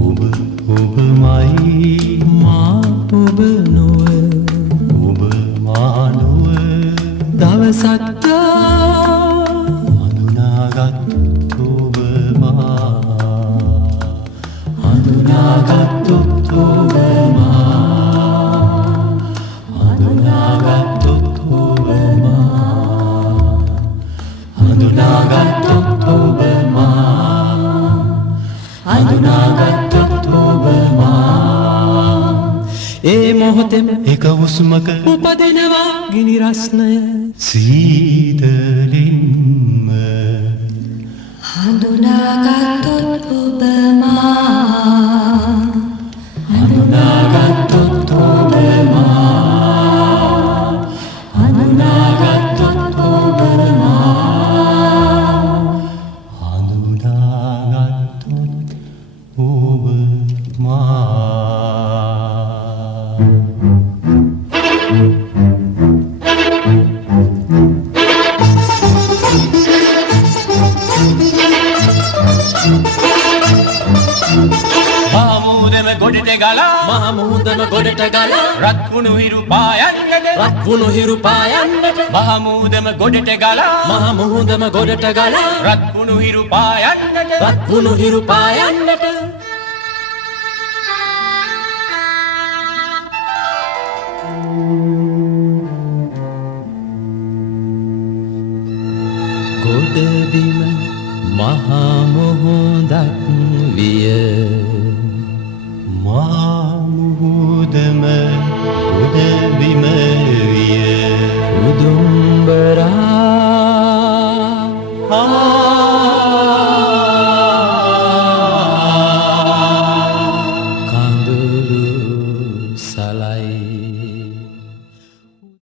ඔබ ඔබමයි මා ඔබ නොව ඔබ මා නොව දවසක් හඳුනාගත් ඔබ මා හඳුනාගත් ඔබ මා හඳුනාගත් ඔබ මා හඳුනාගත් ඔබ මා හඳුනාගත් ඔබ මා ඒ මොහොතෙම එක හුස්මක උපදිනවා ගිනි රස්නය සීතලින්ම හඳුනාගත්තොත් ඔබ මා හඳුනාගත්තොත් ඔබ මා හඳුනාගත්තොත් ඔබ මා හඳුනාගත්තොත් ඔබ මා මහමුහුදම ගොඩට ගලා මහ මුහුදම ගොඩට ගලා රත් වුණු හිරු පායන්නට රත් වුණු හිරු පායන්නට මහමුහුදම ගොඩට ගලා මහ මුහුදම ගොඩට ගලා රත් වුණු හිරු පායන්නට රත් වුණු හිරු පායන්නට ගොඩබිම මහ මුහුදක් විය මා මුහුදම ගොඩබිම විය උදුම්බරා කඳුළු සලයි